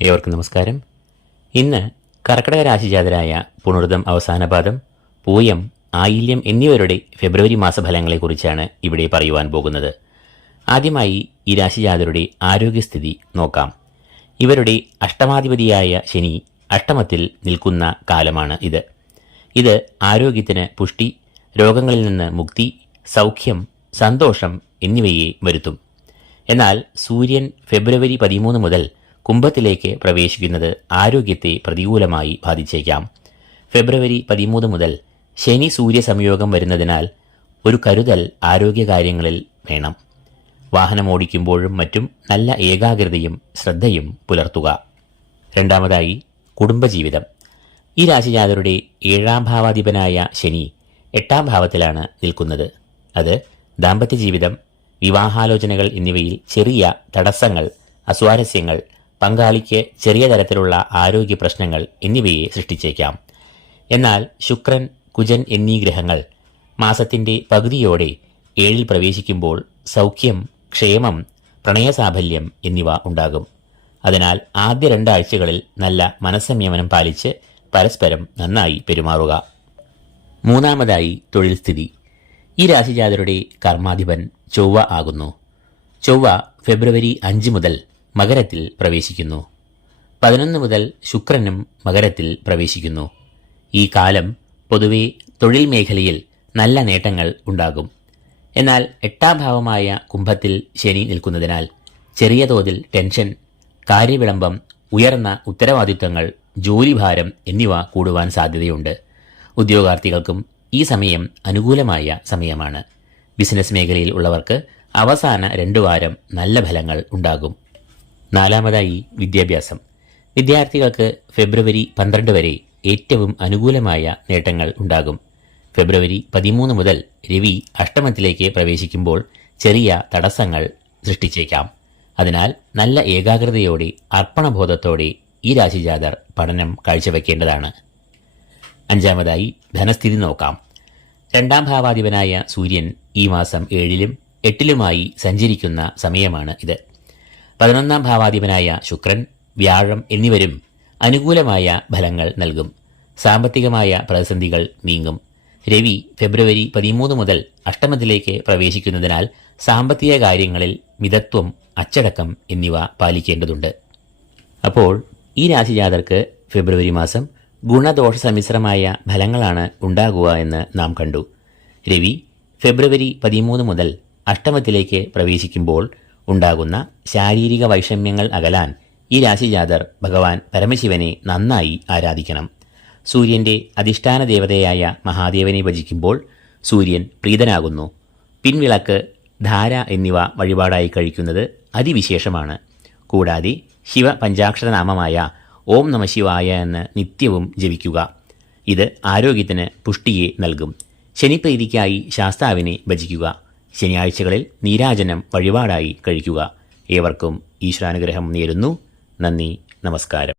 ഏവർക്കും നമസ്കാരം. ഇന്ന് കർക്കിടക രാശിജാതരായ പുണർദം അവസാനപാദം, പൂയം, ആയില്യം എന്നിവരുടെ ഫെബ്രുവരി മാസഫലങ്ങളെക്കുറിച്ചാണ് ഇവിടെ പറയുവാൻ പോകുന്നത്. ആദ്യമായി ഈ രാശിജാതരുടെ ആരോഗ്യസ്ഥിതി നോക്കാം. ഇവരുടെ അഷ്ടമാധിപതിയായ ശനി അഷ്ടമത്തിൽ നിൽക്കുന്ന കാലമാണ് ഇത് ആരോഗ്യത്തിന് പുഷ്ടി, രോഗങ്ങളിൽ നിന്ന് മുക്തി, സൗഖ്യം, സന്തോഷം എന്നിവയെ വരുത്തും. എന്നാൽ സൂര്യൻ ഫെബ്രുവരി 13 മുതൽ കുംഭത്തിലേക്ക് പ്രവേശിക്കുന്നത് ആരോഗ്യത്തെ പ്രതികൂലമായി ബാധിച്ചേക്കാം. ഫെബ്രുവരി 13 മുതൽ ശനി സൂര്യ സംയോഗം വരുന്നതിനാൽ ഒരു കരുതൽ ആരോഗ്യകാര്യങ്ങളിൽ വേണം. വാഹനമോടിക്കുമ്പോഴും മറ്റും നല്ല ഏകാഗ്രതയും ശ്രദ്ധയും പുലർത്തുക. രണ്ടാമതായി, കുടുംബജീവിതം. ഈ രാശിജാതരുടെ 7ാം ഭാവാധിപനായ ശനി 8ാം ഭാവത്തിലാണ് നിൽക്കുന്നത്. അത് ദാമ്പത്യ ജീവിതം, വിവാഹാലോചനകൾ എന്നിവയിൽ ചെറിയ തടസ്സങ്ങൾ, അസ്വാരസ്യങ്ങൾ, പങ്കാളിക്ക് ചെറിയ തരത്തിലുള്ള ആരോഗ്യ പ്രശ്നങ്ങൾ എന്നിവയെ സൃഷ്ടിച്ചേക്കാം. എന്നാൽ ശുക്രൻ, കുജൻ എന്നീ ഗ്രഹങ്ങൾ മാസത്തിന്റെ പകുതിയോടെ 7ൽ പ്രവേശിക്കുമ്പോൾ സൗഖ്യം, ക്ഷേമം, പ്രണയസാഫല്യം എന്നിവ ഉണ്ടാകും. അതിനാൽ ആദ്യ 2 ആഴ്ചകളിൽ നല്ല മനസ്സംയമനം പാലിച്ച് പരസ്പരം നന്നായി പെരുമാറുക. മൂന്നാമതായി, തൊഴിൽ സ്ഥിതി. ഈ രാശിജാതരുടെ കർമാധിപൻ ചൊവ്വ ആകുന്നു. ചൊവ്വ ഫെബ്രുവരി 5 മുതൽ മകരത്തിൽ പ്രവേശിക്കുന്നു. 11 മുതൽ ശുക്രനും മകരത്തിൽ പ്രവേശിക്കുന്നു. ഈ കാലം പൊതുവെ തൊഴിൽ മേഖലയിൽ നല്ല നേട്ടങ്ങൾ ഉണ്ടാകും. എന്നാൽ 8ാം ഭാവമായ കുംഭത്തിൽ ശനി നിൽക്കുന്നതിനാൽ ചെറിയ തോതിൽ ടെൻഷൻ, കാര്യവിളംബം, ഉയർന്ന ഉത്തരവാദിത്തങ്ങൾ, ജോലിഭാരം എന്നിവ കൂടുവാൻ സാധ്യതയുണ്ട്. ഉദ്യോഗാർത്ഥികൾക്കും ഈ സമയം അനുകൂലമായ സമയമാണ്. ബിസിനസ് മേഖലയിൽ ഉള്ളവർക്ക് അവസാന 2 വാരം നല്ല ഫലങ്ങൾ ഉണ്ടാകും. നാലാമതായി, വിദ്യാഭ്യാസം. വിദ്യാർത്ഥികൾക്ക് ഫെബ്രുവരി 12 വരെ ഏറ്റവും അനുകൂലമായ നേട്ടങ്ങൾ ഉണ്ടാകും. ഫെബ്രുവരി 13 മുതൽ രവി അഷ്ടമത്തിലേക്ക് പ്രവേശിക്കുമ്പോൾ ചെറിയ തടസ്സങ്ങൾ സൃഷ്ടിച്ചേക്കാം. അതിനാൽ നല്ല ഏകാഗ്രതയോടെ, അർപ്പണബോധത്തോടെ ഈ രാശിജാതർ പഠനം കാഴ്ചവെക്കേണ്ടതാണ്. അഞ്ചാമതായി, ധനസ്ഥിതി നോക്കാം. 2ാം ഭാവാധിപനായ സൂര്യൻ ഈ മാസം 7ലും 8ലുമായി സഞ്ചരിക്കുന്ന സമയമാണ് ഇത്. 11ാം ഭാവാധിപനായ ശുക്രൻ, വ്യാഴം എന്നിവരും അനുകൂലമായ ഫലങ്ങൾ നൽകും. സാമ്പത്തികമായ പ്രതിസന്ധികൾ നീങ്ങും. രവി ഫെബ്രുവരി 13 മുതൽ അഷ്ടമത്തിലേക്ക് പ്രവേശിക്കുന്നതിനാൽ സാമ്പത്തിക കാര്യങ്ങളിൽ മിതത്വം, അച്ചടക്കം എന്നിവ പാലിക്കേണ്ടതുണ്ട്. അപ്പോൾ ഈ രാശിജാതർക്ക് ഫെബ്രുവരി മാസം ഗുണദോഷ സമ്മിശ്രമായ ഫലങ്ങളാണ് ഉണ്ടാകുക എന്ന് നാം കണ്ടു. രവി ഫെബ്രുവരി 13 മുതൽ അഷ്ടമത്തിലേക്ക് പ്രവേശിക്കുമ്പോൾ ഉണ്ടാകുന്ന ശാരീരിക വൈഷമ്യങ്ങൾ അകലാൻ ഈ രാശിജാതർ ഭഗവാൻ പരമശിവനെ നന്നായി ആരാധിക്കണം. സൂര്യന്റെ അധിഷ്ഠാന ദേവതയായ മഹാദേവനെ ഭജിക്കുമ്പോൾ സൂര്യൻ പ്രീതനാകുന്നു. പിൻവിളക്ക്, ധാര എന്നിവ വഴിപാടായി കഴിക്കുന്നത് അതിവിശേഷമാണ്. കൂടാതെ ശിവ പഞ്ചാക്ഷരനാമമായ ഓം നമ ശിവായ എന്ന് നിത്യവും ജപിക്കുക. ഇത് ആരോഗ്യത്തിന് പുഷ്ടിയെ നൽകും. ശനിപ്രീതിക്കായി ശാസ്താവിനെ ഭജിക്കുക. ശനിയാഴ്ചകളിൽ നീരാജനം വഴിപാടായി കഴിക്കുക. ഏവർക്കും ഈശ്വരാനുഗ്രഹം നേരുന്നു. നന്ദി, നമസ്കാരം.